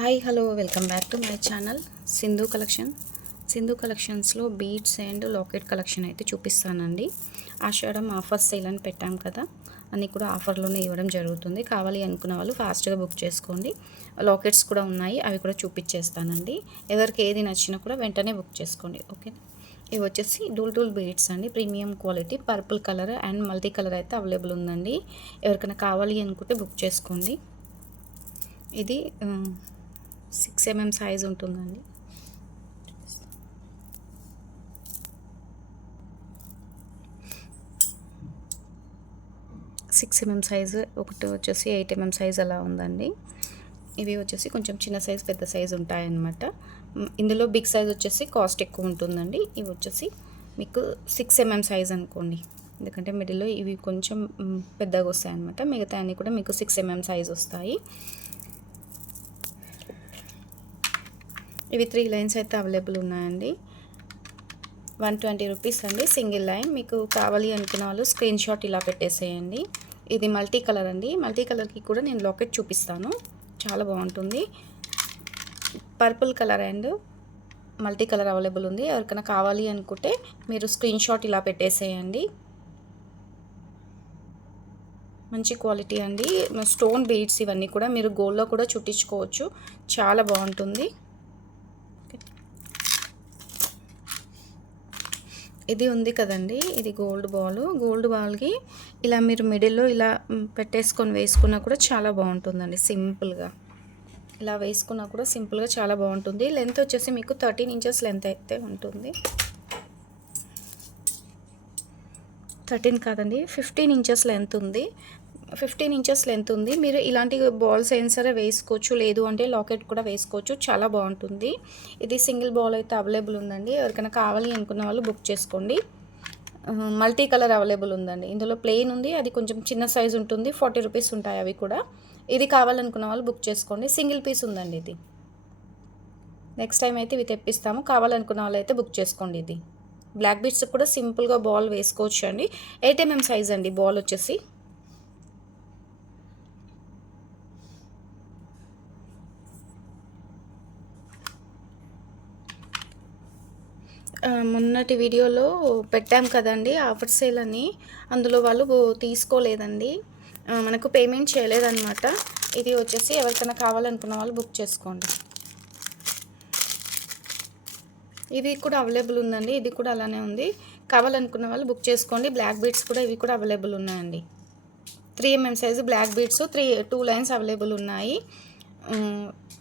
Hi hello welcome back to my channel Sindhu collection. Sindhu కలెక్షన్స్లో beads and locket collection అయితే చూపిస్తానండి. ఆషాఢం offer sale అని పెట్టాం కదా అన్నీ కూడా ఆఫర్లోనే ఇవ్వడం జరుగుతుంది. కావాలి అనుకున్న వాళ్ళు ఫాస్ట్గా బుక్ చేసుకోండి. లాకెట్స్ కూడా ఉన్నాయి అవి కూడా చూపించేస్తానండి. ఎవరికి ఏది నచ్చినా కూడా వెంటనే బుక్ చేసుకోండి ఓకే ఇవి వచ్చేసి డూల్ డూల్ బీడ్స్ అండి. Premium quality purple colour and multi colour అయితే అవైలబుల్ ఉందండి. ఎవరికైనా కావాలి అనుకుంటే బుక్ చేసుకోండి. ఇది సిక్స్ ఎంఎం సైజ్ ఉంటుందండి. సిక్స్ ఎంఎం సైజు ఒకటి వచ్చేసి ఎయిట్ ఎంఎం సైజ్ అలా ఉందండి. ఇవి వచ్చేసి కొంచెం చిన్న సైజ్ పెద్ద సైజ్ ఉంటాయన్నమాట. ఇందులో బిగ్ సైజ్ వచ్చేసి కాస్ట్ ఎక్కువ ఉంటుందండి. ఇవి వచ్చేసి మీకు సిక్స్ ఎంఎం సైజ్ అనుకోండి. ఎందుకంటే మిడిల్లో ఇవి కొంచెం పెద్దగా వస్తాయి అనమాట మిగతా అన్నీ కూడా మీకు సిక్స్ ఎంఎం సైజ్ వస్తాయి. ఇవి త్రీ లైన్స్ అయితే అవైలబుల్ ఉన్నాయండి. వన్ ట్వంటీ రూపీస్ అండి సింగిల్ లైన్. మీకు కావాలి అనుకున్న వాళ్ళు స్క్రీన్ షాట్ ఇలా పెట్టేసేయండి. ఇది మల్టీ కలర్ అండి. మల్టీ కలర్కి కూడా నేను లాకెట్ చూపిస్తాను. చాలా బాగుంటుంది. Purple colour and multi colour available ఉంది. ఎవరికైనా కావాలి అనుకుంటే మీరు స్క్రీన్ షాట్ ఇలా పెట్టేసేయండి. మంచి క్వాలిటీ అండి. స్టోన్ బీడ్స్ ఇవన్నీ కూడా మీరు గోల్డ్లో కూడా చుట్టించుకోవచ్చు. చాలా బాగుంటుంది. ఇది ఉంది కదండి. ఇది గోల్డ్ బాల్. గోల్డ్ బాల్కి ఇలా మీరు మిడిల్లో ఇలా పెట్టేసుకొని వేసుకున్నా కూడా చాలా బాగుంటుందండి సింపుల్గా. ఇలా వేసుకున్నా కూడా సింపుల్గా చాలా బాగుంటుంది. లెంత్ వచ్చేసి మీకు థర్టీన్ ఇంచెస్ లెంత్ అయితే ఉంటుంది. థర్టీన్ కాదండి ఫిఫ్టీన్ ఇంచెస్ లెంత్ ఉంది. ఫిఫ్టీన్ ఇంచెస్ లెంత్ ఉంది. మీరు ఇలాంటి బాల్స్ అయినా సరే వేసుకోవచ్చు. లేదు అంటే లాకెట్ కూడా వేసుకోవచ్చు. చాలా బాగుంటుంది. ఇది సింగిల్ బాల్ అయితే అవైలబుల్ ఉందండి. ఎవరికైనా కావాలి అనుకున్న వాళ్ళు బుక్ చేసుకోండి. మల్టీ కలర్ అవైలబుల్ ఉందండి. ఇందులో ప్లెయిన్ ఉంది. అది కొంచెం చిన్న సైజ్ ఉంటుంది. ఫార్టీ రూపీస్ ఉంటాయి అవి కూడా. ఇది కావాలనుకున్న వాళ్ళు బుక్ చేసుకోండి. సింగిల్ పీస్ ఉందండి ఇది. నెక్స్ట్ టైం అయితే ఇవి తెప్పిస్తాము. కావాలనుకున్న వాళ్ళు అయితే బుక్ చేసుకోండి ఇది. బ్లాక్ బీట్స్ కూడా సింపుల్గా బాల్ వేసుకోవచ్చు అండి ఎయిట్ ఎంఎం సైజ్ అండి. బాల్ వచ్చేసి. మొన్నటి వీడియోలో పెట్టాం కదండి ఆఫర్ సేల్ అని. అందులో వాళ్ళు తీసుకోలేదండి. మనకు పేమెంట్ చేయలేదన్నమాట. ఇది వచ్చేసి ఎవరికైనా కావాలనుకున్న వాళ్ళు బుక్ చేసుకోండి. ఇది కూడా అవైలబుల్ ఉందండి. ఇది కూడా అలానే ఉంది. కావాలనుకున్న వాళ్ళు బుక్ చేసుకోండి. బ్లాక్ బీడ్స్ కూడా ఇవి కూడా అవైలబుల్ ఉన్నాయండి. Three mm size black beads three two lines available ఉన్నాయి.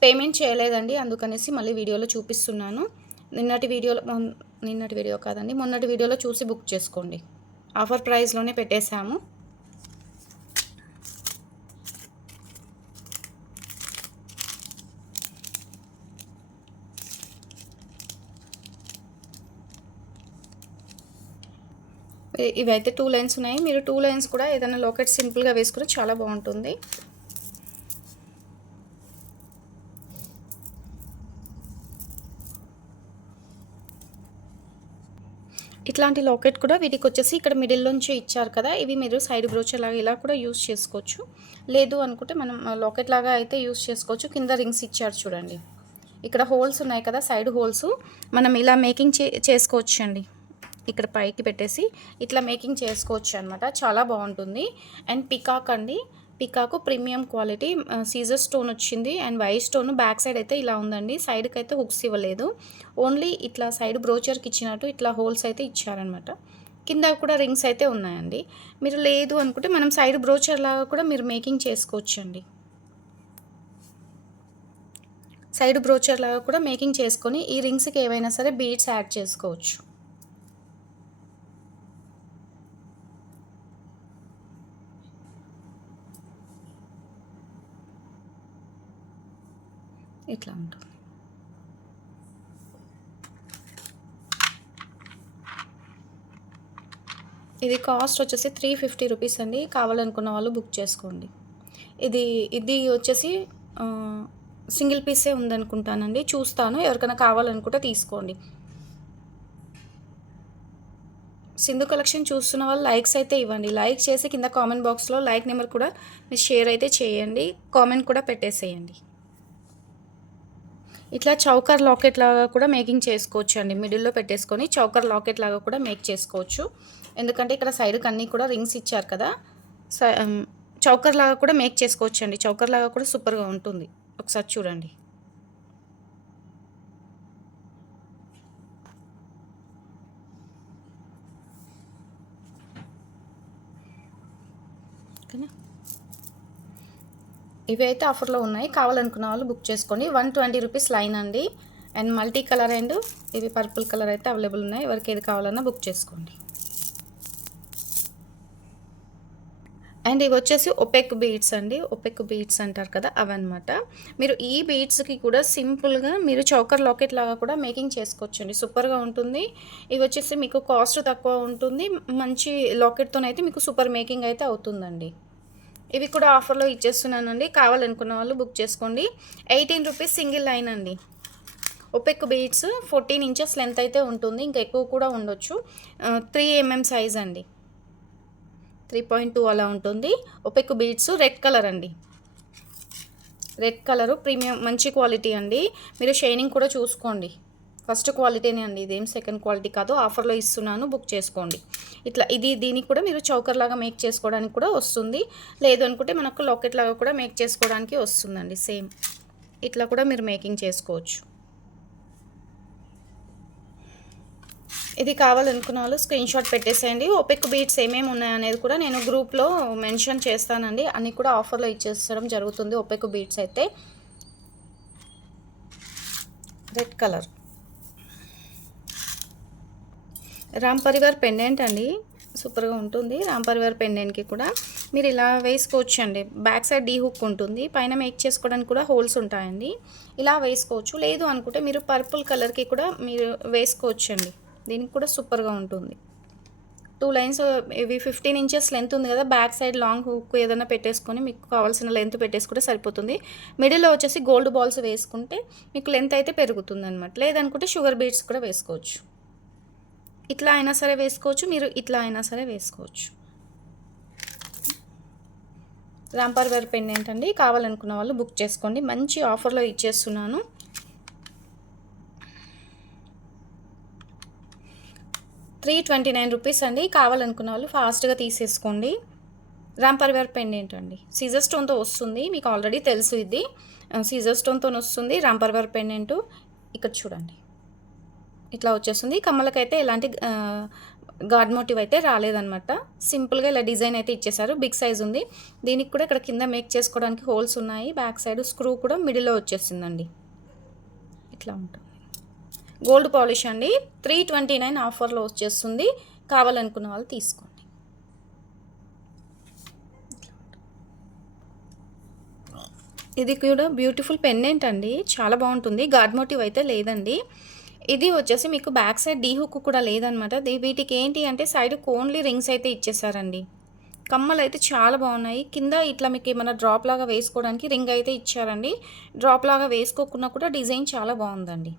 పేమెంట్ చేయలేదండి. అందుకనేసి మళ్ళీ వీడియోలో చూపిస్తున్నాను. నిన్నటి వీడియోలో నిన్నటి వీడియో కాదండి మొన్నటి వీడియోలో చూసి బుక్ చేసుకోండి. ఆఫర్ ప్రైస్లోనే పెట్టేశాము. ఇవైతే టూ లైన్స్ ఉన్నాయి. మీరు టూ లైన్స్ కూడా ఏదైనా లోకెట్ సింపుల్గా వేసుకుని చాలా బాగుంటుంది. ఇట్లాంటి లాకెట్ కూడా వీటికి వచ్చేసి ఇక్కడ మిడిల్ నుంచి ఇచ్చారు కదా ఇవి మీరు సైడ్ బ్రోచర్ లాగా ఇలా కూడా యూస్ చేసుకోవచ్చు. లేదు అనుకుంటే మనం లాకెట్ లాగా అయితే యూస్ చేసుకోవచ్చు. కింద రింగ్స్ ఇచ్చారు చూడండి. ఇక్కడ హోల్స్ ఉన్నాయి కదా సైడ్ హోల్స్. మనం ఇలా మేకింగ్ చే చేసుకోవచ్చు అండి ఇక్కడ పైకి పెట్టేసి ఇట్లా మేకింగ్ చేసుకోవచ్చు అనమాట చాలా బాగుంటుంది. అండ్ పికాక్ అండి. పికాకు ప్రీమియం క్వాలిటీ సీజర్ స్టోన్ వచ్చింది and white stone back side అయితే ఇలా ఉందండి. సైడ్కి అయితే హుక్స్ ఇవ్వలేదు. ఓన్లీ ఇట్లా సైడ్ బ్రోచర్కి ఇచ్చినట్టు ఇట్లా హోల్స్ అయితే ఇచ్చారనమాట కింద కూడా రింగ్స్ అయితే ఉన్నాయండి. మీరు లేదు అనుకుంటే మనం సైడ్ బ్రోచర్ లాగా కూడా మీరు మేకింగ్ చేసుకోవచ్చండి. సైడ్ బ్రోచర్ లాగా కూడా మేకింగ్ చేసుకొని ఈ రింగ్స్కి ఏవైనా సరే బీడ్స్ యాడ్ చేసుకోవచ్చు. ఇట్లా ఉంటుంది ఇది కాస్ట్ వచ్చేసి త్రీ ఫిఫ్టీ రూపీస్ అండి. కావాలనుకున్న వాళ్ళు బుక్ చేసుకోండి. ఇది ఇది వచ్చేసి సింగిల్ పీసే ఉందనుకుంటానండి. చూస్తాను. ఎవరికైనా కావాలనుకుంటే తీసుకోండి. సింధు కలెక్షన్ చూస్తున్న వాళ్ళు లైక్స్ అయితే ఇవ్వండి. లైక్ చేసి కింద కామెంట్ బాక్స్లో లైక్ నెంబర్ కూడా మీరు షేర్ అయితే చేయండి. కామెంట్ కూడా పెట్టేసేయండి. ఇట్లా చౌకర్ లాకెట్ లాగా కూడా మేకింగ్ చేసుకోవచ్చు అండి. మిడిల్లో పెట్టేసుకొని చౌకర్ లాకెట్ లాగా కూడా మేక్ చేసుకోవచ్చు. ఎందుకంటే ఇక్కడ సైడ్కి అన్నీ కూడా రింగ్స్ ఇచ్చారు కదా. స- చౌకర్ లాగా కూడా మేక్ చేసుకోవచ్చు అండి. చౌకర్ లాగా కూడా సూపర్గా ఉంటుంది. ఒకసారి చూడండి ఓకేనా ఇవి అయితే ఆఫర్లో ఉన్నాయి. కావాలనుకున్న వాళ్ళు బుక్ చేసుకోండి. వన్ ట్వంటీ రూపీస్ లైన్ అండి. అండ్ మల్టీ కలర్ అండ్ ఇవి పర్పుల్ కలర్ అయితే అవైలబుల్ ఉన్నాయి. ఎవరికి ఏది కావాలన్నా బుక్ చేసుకోండి. అండ్ ఇవి వచ్చేసి ఒపెక్ బీడ్స్ అండి. ఒపెక్ బీడ్స్ అంటారు కదా అవన్నమాట. మీరు ఈ బీడ్స్కి కూడా సింపుల్గా మీరు చౌకర్ లాకెట్ లాగా కూడా మేకింగ్ చేసుకోవచ్చండి. సూపర్గా ఉంటుంది. ఇవి వచ్చేసి మీకు కాస్ట్ తక్కువ ఉంటుంది. మంచి లాకెట్తోనైతే మీకు సూపర్ మేకింగ్ అయితే అవుతుందండి. ఇవి కూడా ఆఫర్లో ఇచ్చేస్తున్నానండి. కావాలనుకున్న వాళ్ళు బుక్ చేసుకోండి. ఎయిటీన్ రూపీస్ సింగిల్ లైన్ అండి. Opaque beads fourteen inches length అయితే ఉంటుంది. ఇంకా ఎక్కువ కూడా ఉండొచ్చు. త్రీ ఎంఎం సైజ్ అండి. త్రీ పాయింట్ టూ అలా ఉంటుంది. ఒపెక్ బీడ్స్ రెడ్ కలర్ అండి. రెడ్ కలరు ప్రీమియం మంచి క్వాలిటీ అండి. మీరు షైనింగ్ కూడా చూసుకోండి. ఫస్ట్ క్వాలిటీనే అండి ఇదేం సెకండ్ క్వాలిటీ కాదు ఆఫర్లో ఇస్తున్నాను బుక్ చేసుకోండి. ఇట్లా ఇది దీనికి కూడా మీరు చౌకర్ లాగా మేక్ చేసుకోవడానికి కూడా వస్తుంది. లేదు అనుకుంటే మనకు లాకెట్ లాగా కూడా మేక్ చేసుకోవడానికి వస్తుందండి సేమ్. ఇట్లా కూడా మీరు మేకింగ్ చేసుకోవచ్చు. ఇది కావాలనుకున్న వాళ్ళు స్క్రీన్ షాట్ పెట్టేసేయండి. ఓపెక్ బీట్స్ ఏమేమి ఉన్నాయనేది కూడా నేను గ్రూప్లో మెన్షన్ చేస్తానండి. అన్నీ కూడా ఆఫర్లో ఇచ్చేసడం జరుగుతుంది ఓపెక్ బీట్స్ అయితే. Red colour. Ram Parivar pendant అండి. సూపర్గా ఉంటుంది. రామ్ పరివార్ పెండెంట్కి కూడా. మీరు ఇలా వేసుకోవచ్చు అండి బ్యాక్ సైడ్ డీ హుక్ ఉంటుంది. పైన మేక్ చేసుకోవడానికి కూడా హోల్స్ ఉంటాయండి. ఇలా వేసుకోవచ్చు. లేదు అనుకుంటే మీరు పర్పుల్ కలర్కి కూడా మీరు వేసుకోవచ్చు అండి దీనికి కూడా సూపర్గా ఉంటుంది. టూ లైన్స్ ఇవి ఫిఫ్టీన్ ఇంచెస్ లెంత్ ఉంది కదా. బ్యాక్ సైడ్ లాంగ్ హుక్ ఏదైనా పెట్టేసుకొని మీకు కావాల్సిన లెంత్ పెట్టేసుకుంటే సరిపోతుంది. మిడిల్లో వచ్చేసి గోల్డ్ బాల్స్ వేసుకుంటే మీకు లెంత్ అయితే పెరుగుతుంది అనమాట లేదనుకుంటే షుగర్ బీట్స్ కూడా వేసుకోవచ్చు. ఇట్లా అయినా సరే వేసుకోవచ్చు మీరు ఇట్లా అయినా సరే వేసుకోవచ్చు. రాంపర్ వేర్ పెన్ ఏంటండి? కావాలనుకున్న వాళ్ళు బుక్ చేసుకోండి. మంచి ఆఫర్లో ఇచ్చేస్తున్నాను. త్రీ ట్వంటీ నైన్ రూపీస్ అండి. కావాలనుకున్న వాళ్ళు ఫాస్ట్గా తీసేసుకోండి. రాంపర్ వేర్ పెన్ ఏంటండి? సీజర్ స్టోన్తో వస్తుంది. మీకు ఆల్రెడీ తెలుసు ఇది. Uh, సీజర్ స్టోన్తో వస్తుంది. రాంపర్ వేర్ పెండెంట్ ఇక్కడ చూడండి. ఇట్లా వచ్చేస్తుంది. కమ్మలకైతే ఎలాంటి గాడ్ మోటివ్ అయితే రాలేదనమాట సింపుల్గా ఇలా డిజైన్ అయితే ఇచ్చేసారు. బిగ్ సైజ్ ఉంది. దీనికి కూడా ఇక్కడ కింద మేక్ చేసుకోవడానికి హోల్స్ ఉన్నాయి. బ్యాక్ సైడ్ స్క్రూ కూడా మిడిల్లో వచ్చేసిందండి ఇట్లా ఉంటుంది. గోల్డ్ పాలిష్ అండి. త్రీ ట్వంటీ నైన్ ఆఫర్లో వచ్చేస్తుంది. కావాలనుకున్న వాళ్ళు తీసుకోండి. ఇది కూడా బ్యూటిఫుల్ పెన్నెంట్ అండి చాలా బాగుంటుంది. గాడ్ మోటివ్ అయితే లేదండి. ఇది వచ్చేసి మీకు బ్యాక్ సైడ్ డీ హుక్ కూడా లేదనమాట వీటికి ఏంటి అంటే సైడ్ ఓన్లీ రింగ్స్ అయితే ఇచ్చేసారండి. కమ్మలు అయితే చాలా బాగున్నాయి. కింద ఇట్లా మీకు ఏమైనా డ్రాప్ లాగా వేసుకోవడానికి రింగ్ అయితే ఇచ్చారండి. డ్రాప్ లాగా వేసుకోకుండా కూడా డిజైన్ చాలా బాగుందండి.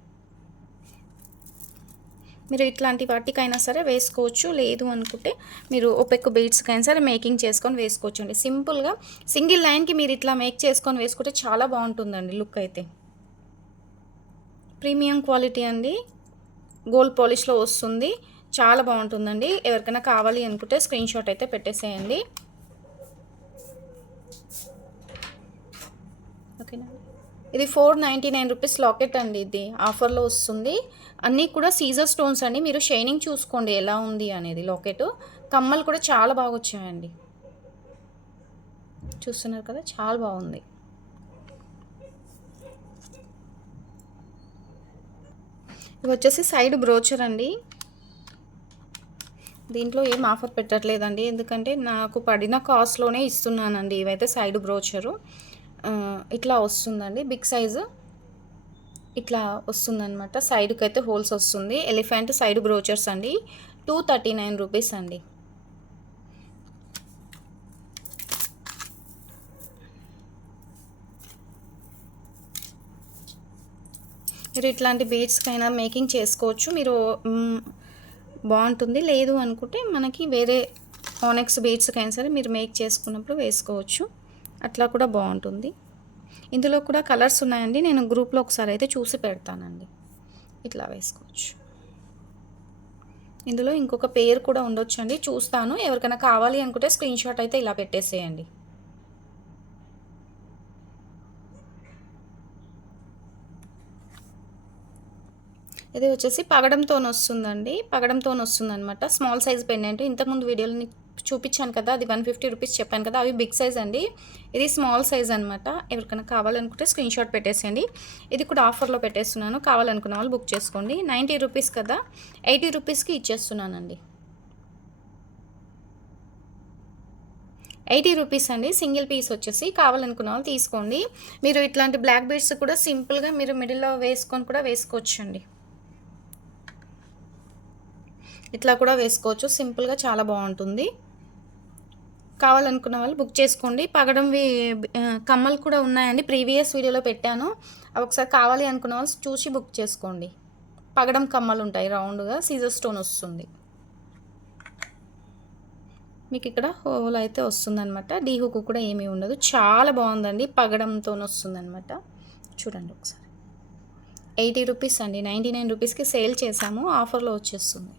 మీరు ఇట్లాంటి వాటికైనా సరే వేసుకోవచ్చు. లేదు అనుకుంటే మీరు ఒపెక్ బీడ్స్కైనా సరే మేకింగ్ చేసుకొని వేసుకోవచ్చు అండి సింపుల్గా సింగిల్ లైన్కి మీరు ఇట్లా మేక్ చేసుకొని వేసుకుంటే చాలా బాగుంటుందండి లుక్ అయితే. ప్రీమియం క్వాలిటీ అండి. గోల్డ్ పాలిష్లో వస్తుంది. చాలా బాగుంటుందండి. ఎవరికైనా కావాలి అనుకుంటే స్క్రీన్ షాట్ అయితే పెట్టేసేయండి. ఓకేనా? ఇది four ninety nine rupees locket అండి ఇది. ఆఫర్లో వస్తుంది. అన్నీ కూడా సీజర్ స్టోన్స్ అండి. మీరు షైనింగ్ చూసుకోండి ఎలా ఉంది అనేది లాకెట్. కమ్మలు కూడా చాలా బాగా వచ్చాయండి. చూస్తున్నారు కదా? చాలా బాగుంది. ఇవి వచ్చేసి సైడ్ బ్రోచర్ అండి. దీంట్లో ఏం ఆఫర్ పెట్టట్లేదండి. ఎందుకంటే నాకు పడిన కాస్ట్లోనే ఇస్తున్నానండి ఇవైతే సైడ్ బ్రోచరు. ఇట్లా వస్తుందండి. బిగ్ సైజు ఇట్లా వస్తుందన్నమాట. సైడ్కి అయితే హోల్స్ వస్తుంది. ఎలిఫెంట్ సైడ్ బ్రోచర్స్ అండి. టూ థర్టీ నైన్ రూపీస్ అండి. మీరు ఇట్లాంటి బీడ్స్కైనా మేకింగ్ చేసుకోవచ్చు. మీరు బాగుంటుంది. లేదు అనుకుంటే మనకి వేరే ఆనెక్స్ బీడ్స్కైనా సరే మీరు మేక్ చేసుకున్నప్పుడు వేసుకోవచ్చు. అట్లా కూడా బాగుంటుంది. ఇందులో కూడా కలర్స్ ఉన్నాయండి. నేను గ్రూప్లో ఒకసారి అయితే చూసి పెడతానండి. ఇట్లా వేసుకోవచ్చు. ఇందులో ఇంకొక పేరు కూడా ఉండొచ్చండి. చూస్తాను. ఎవరికైనా కావాలి అనుకుంటే స్క్రీన్ షాట్ అయితే ఇలా పెట్టేసేయండి. ఇది వచ్చేసి పగడంతో వస్తుందండి. పగడంతో వస్తుంది అనమాట స్మాల్ సైజ్ పెండెంట్ ఇంతకుముందు వీడియోలో చూపించాను కదా అది వన్ ఫిఫ్టీ రూపీస్ చెప్పాను కదా అవి బిగ్ సైజ్ అండి. ఇది స్మాల్ సైజ్ అనమాట ఎవరికైనా కావాలనుకుంటే స్క్రీన్ షాట్ పెట్టేసేయండి. ఇది కూడా ఆఫర్లో పెట్టేస్తున్నాను. కావాలనుకున్న వాళ్ళు బుక్ చేసుకోండి. నైంటీ రూపీస్ కదా ఎయిటీ రూపీస్కి ఇచ్చేస్తున్నానండి. ఎయిటీ రూపీస్ అండి. సింగిల్ పీస్ వచ్చేసి కావాలనుకున్న వాళ్ళు తీసుకోండి. మీరు ఇట్లాంటి బ్లాక్ బీడ్స్ కూడా సింపుల్గా మీరు మిడిల్లో వేసుకొని కూడా వేసుకోవచ్చు అండి ఇట్లా కూడా వేసుకోవచ్చు. సింపుల్గా చాలా బాగుంటుంది. కావాలనుకున్న వాళ్ళు బుక్ చేసుకోండి. పగడంవి కమ్మలు కూడా ఉన్నాయండి. ప్రీవియస్ వీడియోలో పెట్టాను. అవి ఒకసారి కావాలి అనుకున్న వాళ్ళు చూసి బుక్ చేసుకోండి. పగడం కమ్మలు ఉంటాయి. రౌండ్గా సీజర్ స్టోన్ వస్తుంది. మీకు ఇక్కడ హోల్ అయితే వస్తుందన్నమాట. డీ హుక్ కూడా ఏమీ ఉండదు. చాలా బాగుందండి. పగడంతో వస్తుందన్నమాట. చూడండి ఒకసారి. ఎయిటీ రూపీస్ అండి. నైంటీ నైన్ రూపీస్కి సేల్ చేసాము ఆఫర్లో వచ్చేస్తుంది.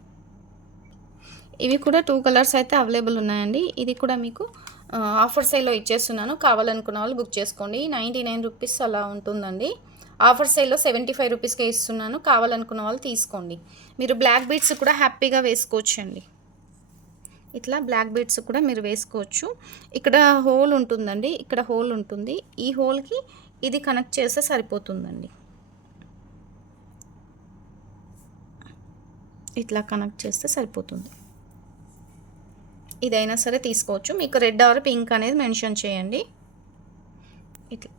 ఇవి కూడా టూ కలర్స్ అయితే అవైలబుల్ ఉన్నాయండి. ఇది కూడా మీకు ఆఫర్ సేల్లో ఇచ్చేస్తున్నాను. కావాలనుకున్న వాళ్ళు బుక్ చేసుకోండి. నైంటీ నైన్ రూపీస్ అలా ఉంటుందండి. ఆఫర్ సేల్లో సెవెంటీ ఫైవ్ రూపీస్కే ఇస్తున్నాను. కావాలనుకున్న వాళ్ళు తీసుకోండి. మీరు బ్లాక్ బీడ్స్ కూడా హ్యాపీగా వేసుకోవచ్చు అండి ఇట్లా బ్లాక్ బీడ్స్ కూడా మీరు వేసుకోవచ్చు. ఇక్కడ హోల్ ఉంటుందండి. ఇక్కడ హోల్ ఉంటుంది. ఈ హోల్కి ఇది కనెక్ట్ చేస్తే సరిపోతుందండి. ఇట్లా కనెక్ట్ చేస్తే సరిపోతుంది. ఇదైనా సరే తీసుకోవచ్చు. మీకు రెడ్ ఆర్ పింక్ అనేది మెన్షన్ చేయండి. ఇట్లా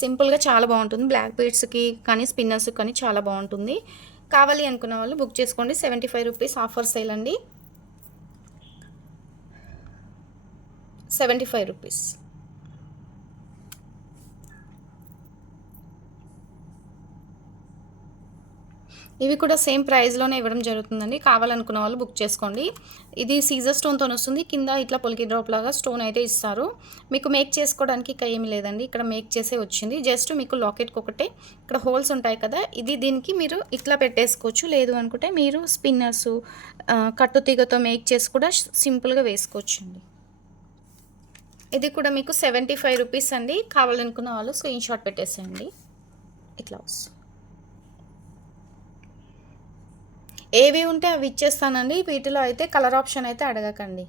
సింపుల్గా చాలా బాగుంటుంది. బ్లాక్ బీడ్స్కి కానీ స్పిన్నర్స్కి కానీ చాలా బాగుంటుంది. కావాలి అనుకున్న వాళ్ళు బుక్ చేసుకోండి. Seventy five rupees offer sale అండి. Seventy five rupees. ఇవి కూడా సేమ్ ప్రైస్లోనే ఇవ్వడం జరుగుతుందండి. కావాలనుకున్న వాళ్ళు బుక్ చేసుకోండి. ఇది సీజర్ స్టోన్తో వస్తుంది. కింద ఇట్లా పొలికి డ్రాప్ లాగా స్టోన్ అయితే ఇస్తారు. మీకు మేక్ చేసుకోవడానికి ఇక లేదండి. ఇక్కడ మేక్ చేసే వచ్చింది. జస్ట్ మీకు లాకెట్కి ఒకటే. ఇక్కడ హోల్స్ ఉంటాయి కదా. ఇది దీనికి మీరు ఇట్లా పెట్టేసుకోవచ్చు. లేదు అనుకుంటే మీరు స్పిన్నర్స్ కట్టు తీగతో మేక్ చేసి కూడా సింపుల్గా వేసుకోవచ్చండి ఇది కూడా మీకు సెవెంటీ ఫైవ్ రూపీస్ అండి. కావాలనుకున్న వాళ్ళు స్క్రీన్ షాట్ పెట్టేసేయండి. ఇట్లా వస్తుంది. ఏవి ఉంటే అవి ఇచ్చేస్తానండి. వీటిలో అయితే కలర్ ఆప్షన్ అయితే అడగకండి.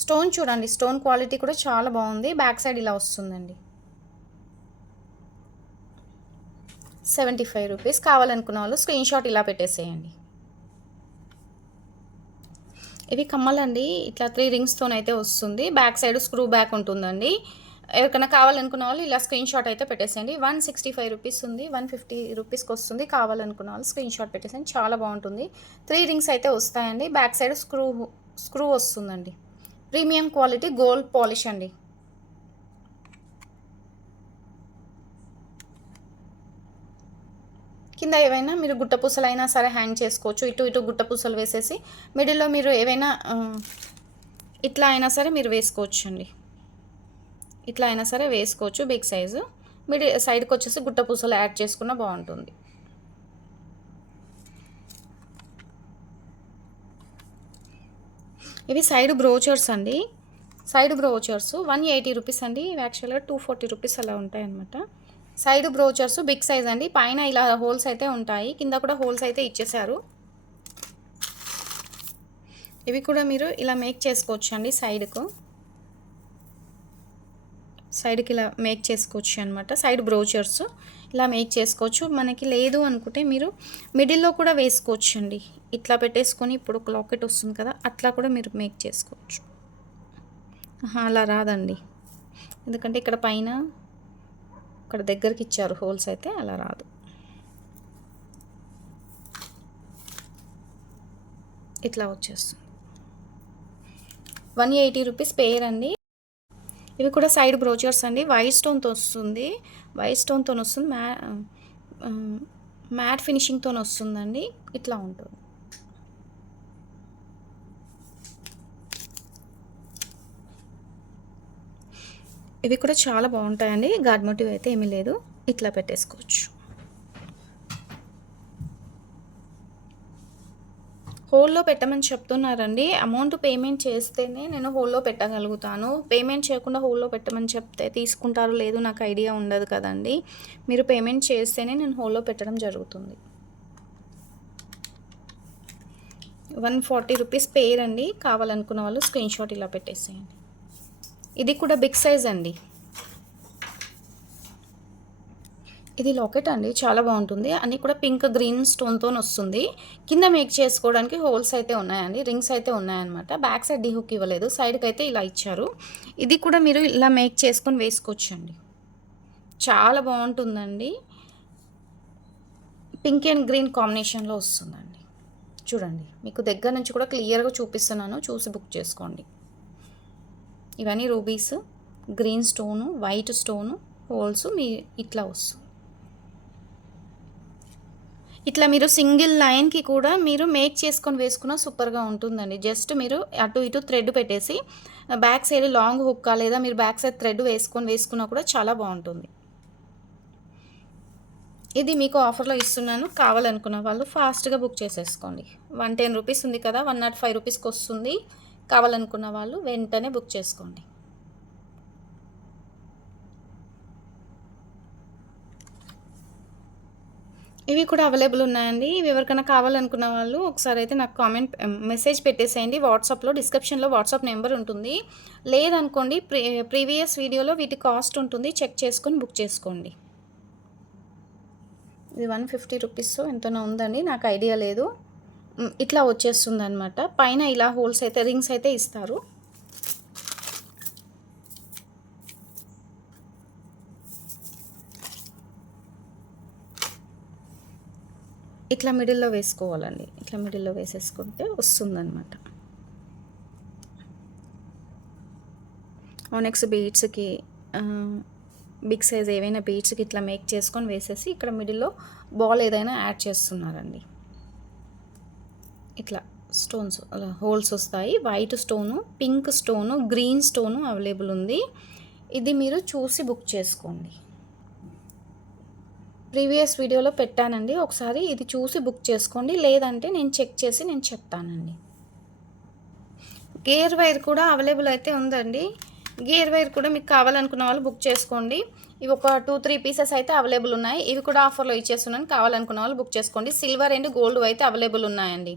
స్టోన్ చూడండి. స్టోన్ క్వాలిటీ కూడా చాలా బాగుంది. బ్యాక్ సైడ్ ఇలా వస్తుందండి. సెవెంటీ ఫైవ్ రూపీస్ కావాలనుకున్న వాళ్ళు స్క్రీన్ షాట్ ఇలా పెట్టేసేయండి. ఇవి కమ్మలండి. ఇట్లా త్రీ రింగ్స్తోనైతే వస్తుంది. బ్యాక్ సైడ్ స్క్రూ బ్యాక్ ఉంటుందండి. ఎవరికైనా కావాలనుకున్న వాళ్ళు ఇలా స్క్రీన్ షాట్ అయితే పెట్టేసేయండి. వన్ సిక్స్టీ ఫైవ్ రూపీస్ ఉంది వన్ ఫిఫ్టీ రూపీస్కి వస్తుంది. కావాలనుకున్న వాళ్ళు స్క్రీన్ షాట్ పెట్టేసేయండి. చాలా బాగుంటుంది. త్రీ రింగ్స్ అయితే వస్తాయండి. బ్యాక్ సైడ్ స్క్రూ స్క్రూ వస్తుందండి. ప్రీమియం క్వాలిటీ గోల్డ్ పాలిష్ అండి. కింద ఏవైనా మీరు గుట్టపూసలు అయినా సరే హ్యాంగ్ చేసుకోవచ్చు. ఇటు ఇటు గుట్టపూసలు వేసేసి మిడిల్లో మీరు ఏవైనా ఇట్లా అయినా సరే మీరు వేసుకోవచ్చు అండి ఇట్లా అయినా సరే వేసుకోవచ్చు బిగ్ సైజు. మిడి సైడ్కి వచ్చేసి గుట్ట పూసలు యాడ్ చేసుకున్న బాగుంటుంది. ఇవి సైడ్ బ్రోచర్స్ అండి. Side brochures one eighty rupees అండి. ఇవి యాక్చువల్గా టూ ఫార్టీ రూపీస్ అలా ఉంటాయి అనమాట సైడ్ బ్రోచర్స్ బిగ్ సైజ్ అండి. పైన ఇలా హోల్స్ అయితే ఉంటాయి. కింద కూడా హోల్స్ అయితే ఇచ్చేసారు. ఇవి కూడా మీరు ఇలా మేక్ చేసుకోవచ్చు అండి సైడ్కు. సైడ్కి ఇలా మేక్ చేసుకోవచ్చు అనమాట సైడ్ బ్రోచర్స్ ఇలా మేక్ చేసుకోవచ్చు. మనకి లేదు అనుకుంటే మీరు మిడిల్లో కూడా వేసుకోవచ్చు అండి ఇట్లా పెట్టేసుకొని ఇప్పుడు ఒక లాకెట్ వస్తుంది కదా అట్లా కూడా మీరు మేక్ చేసుకోవచ్చు. అలా రాదండి. ఎందుకంటే ఇక్కడ పైన ఇక్కడ దగ్గరికి ఇచ్చారు హోల్స్ అయితే అలా రాదు. ఇట్లా వచ్చేస్తుంది. వన్ ఎయిటీ రూపీస్ పేర్ అండి. ఇవి కూడా సైడ్ బ్రోచర్స్ అండి. వైట్ స్టోన్తో వస్తుంది. వైట్ స్టోన్తో వస్తుంది. మ్యా మ్యాట్ ఫినిషింగ్తో వస్తుందండి. ఇట్లా ఉంటుంది. ఇవి కూడా చాలా బాగుంటాయండి. గాడ్ మోటివ్ అయితే ఏమీ లేదు. ఇట్లా పెట్టేసుకోవచ్చు. హోల్లో పెట్టమని చెప్తున్నారండి. అమౌంట్ పేమెంట్ చేస్తేనే నేను హోల్లో పెట్టగలుగుతాను. పేమెంట్ చేయకుండా హోల్లో పెట్టమని చెప్తే తీసుకుంటారో లేదు నాకు ఐడియా ఉండదు కదండి. మీరు పేమెంట్ చేస్తేనే నేను హోల్లో పెట్టడం జరుగుతుంది. వన్ ఫార్టీ రూపీస్ పేర్ అండి కావాలనుకున్న వాళ్ళు స్క్రీన్ షాట్ ఇలా పెట్టేసేయండి. ఇది కూడా బిగ్ సైజ్ అండి. ఇది లాకెట్ అండి చాలా బాగుంటుంది. అన్నీ కూడా పింక్ గ్రీన్ స్టోన్తో వస్తుంది. కింద మేక్ చేసుకోవడానికి హోల్స్ అయితే ఉన్నాయండి రింగ్స్ అయితే ఉన్నాయన్నమాట. బ్యాక్ సైడ్ హుక్ ఇవ్వలేదు సైడ్కి అయితే ఇలా ఇచ్చారు. ఇది కూడా మీరు ఇలా మేక్ చేసుకొని వేసుకోవచ్చండి. చాలా బాగుంటుందండి. పింక్ అండ్ గ్రీన్ కాంబినేషన్లో వస్తుందండి. చూడండి మీకు దగ్గర నుంచి కూడా క్లియర్గా చూపిస్తున్నాను చూసి బుక్ చేసుకోండి. ఇవన్నీ rubies green stone white stone holes మీ ఇట్లా వస్తుంది. ఇట్లా మీరు సింగిల్ లైన్కి కూడా మీరు మేక్ చేసుకొని వేసుకున్న సూపర్గా ఉంటుందండి. జస్ట్ మీరు అటు ఇటు థ్రెడ్ పెట్టేసి బ్యాక్ సైడ్ లాంగ్ హుక్కా లేదా మీరు బ్యాక్ సైడ్ థ్రెడ్ వేసుకొని వేసుకున్నా కూడా చాలా బాగుంటుంది. ఇది మీకు ఆఫర్లో ఇస్తున్నాను. కావాలనుకున్న వాళ్ళు ఫాస్ట్గా బుక్ చేసేసుకోండి. వన్ టెన్ రూపీస్ ఉంది కదా వన్ నాట్ ఫైవ్ రూపీస్కి వస్తుంది. కావాలనుకున్న వాళ్ళు వెంటనే బుక్ చేసుకోండి. ఇవి కూడా అవైలబుల్ ఉన్నాయండి. ఇవి ఎవరికైనా కావాలనుకున్న వాళ్ళు ఒకసారి అయితే నాకు కామెంట్ మెసేజ్ పెట్టేసేయండి. వాట్సాప్లో డిస్క్రిప్షన్లో వాట్సాప్ నెంబర్ ఉంటుంది. లేదనుకోండి ప్రీ ప్రీవియస్ వీడియోలో వీటి కాస్ట్ ఉంటుంది. చెక్ చేసుకొని బుక్ చేసుకోండి. ఇది వన్ ఫిఫ్టీ రూపీస్. ఎంతనో ఉందండి. నాకు ఐడియా లేదు. ఇట్లా వచ్చేస్తుంది అనమాట పైన ఇలా హోల్స్ అయితే రింగ్స్ అయితే ఇస్తారు. ఇట్లా మిడిల్లో వేసుకోవాలండి. ఇట్లా మిడిల్లో వేసేసుకుంటే వస్తుందన్నమాట. ఆనెక్స్ బీడ్స్కి బిగ్ సైజ్ ఏవైనా బీట్స్కి ఇట్లా మేక్ చేసుకొని వేసేసి ఇక్కడ మిడిల్లో బాల్ ఏదైనా యాడ్ చేస్తున్నారండి. ఇట్లా స్టోన్స్ హోల్స్ వస్తాయి. White stone pink stone green stone available ఉంది. ఇది మీరు చూసి బుక్ చేసుకోండి. ప్రీవియస్ వీడియోలో పెట్టానండి. ఒకసారి ఇది చూసి బుక్ చేసుకోండి. లేదంటే నేను చెక్ చేసి నేను చెప్తానండి. గేర్ వైర్ కూడా అవైలబుల్ అయితే ఉందండి. గేర్ వైర్ కూడా మీకు కావాలనుకున్న వాళ్ళు బుక్ చేసుకోండి. ఇవి ఒక టూ త్రీ పీసెస్ అయితే అవైలబుల్ ఉన్నాయి. ఇవి కూడా ఆఫర్లో ఇచ్చేస్తున్నాను. కావాలనుకున్న వాళ్ళు బుక్ చేసుకోండి. సిల్వర్ అండ్ గోల్డ్ అయితే అవైలబుల్ ఉన్నాయండి.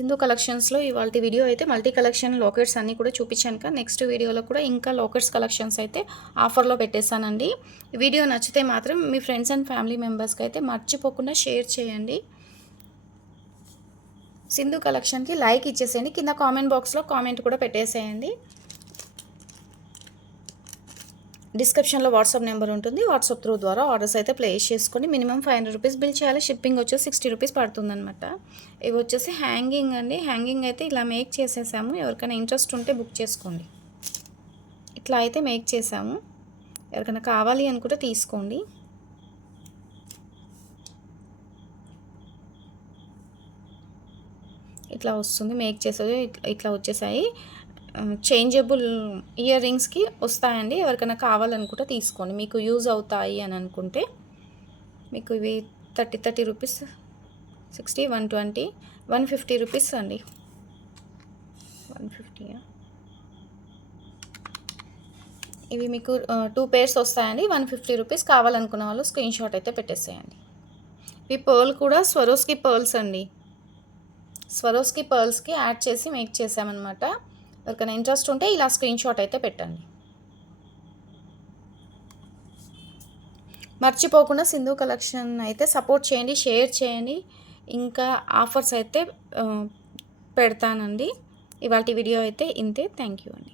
సింధు కలెక్షన్స్లో ఇవాళ వీడియో అయితే మల్టీ కలెక్షన్ లాకెట్స్ అన్నీ కూడా చూపించాను నెక్స్ట్ వీడియోలో కూడా ఇంకా లాకెట్స్ కలెక్షన్స్ అయితే ఆఫర్లో పెట్టేశానండి. వీడియో నచ్చితే మాత్రం మీ ఫ్రెండ్స్ అండ్ ఫ్యామిలీ మెంబర్స్కి అయితే మర్చిపోకుండా షేర్ చేయండి. సింధు కలెక్షన్కి లైక్ ఇచ్చేసేయండి. కింద కామెంట్ బాక్స్లో కామెంట్ కూడా పెట్టేసేయండి. డిస్క్రిప్షన్లో వాట్సాప్ నెంబర్ ఉంటుంది. వాట్సాప్ త్రూ ద్వారా ఆర్డర్స్ అయితే ప్లేస్ చేసుకొని minimum five hundred rupees bill చేయాలి. షిప్పింగ్ వచ్చేసి సిక్స్టీ రూపీస్ పడుతుందనమాట ఇవి వచ్చేసి హ్యాంగింగ్ అండి. హ్యాంగింగ్ అయితే ఇలా మేక్ చేసేసాము. ఎవరికైనా ఇంట్రెస్ట్ ఉంటే బుక్ చేసుకోండి. ఇట్లా అయితే మేక్ చేసాము. ఎవరికైనా కావాలి అనుకుంటే తీసుకోండి. ఇట్లా వస్తుంది. మేక్ చేసేది ఇట్లా వచ్చేసాయి. చేంజబుల్ ఇయర్ రింగ్స్కి వస్తాయండి. ఎవరికైనా కావాలనుకుంటే తీసుకోండి. మీకు యూజ్ అవుతాయి అని అనుకుంటే మీకు ఇవి thirty thirty rupees sixty one twenty one fifty rupees అండి. వన్ ఫిఫ్టీయా ఇవి మీకు టూ పేర్స్ వస్తాయండి. వన్ ఫిఫ్టీ రూపీస్ కావాలనుకున్న వాళ్ళు స్క్రీన్ షాట్ అయితే పెట్టేసేయండి. ఈ పర్ల్ కూడా స్వరోస్కి పర్ల్స్ అండి. స్వరోస్కి పర్ల్స్కి యాడ్ చేసి మేక్ చేసామన్నమాట ఎవరికైనా ఇంట్రెస్ట్ ఉంటే ఇలా స్క్రీన్ షాట్ అయితే పెట్టండి. మర్చిపోకుండా సింధు కలెక్షన్ అయితే సపోర్ట్ చేయండి షేర్ చేయండి. ఇంకా ఆఫర్స్ అయితే పెడతానండి. ఇవాళ వీడియో అయితే ఇంతే. థ్యాంక్ యూ అండి.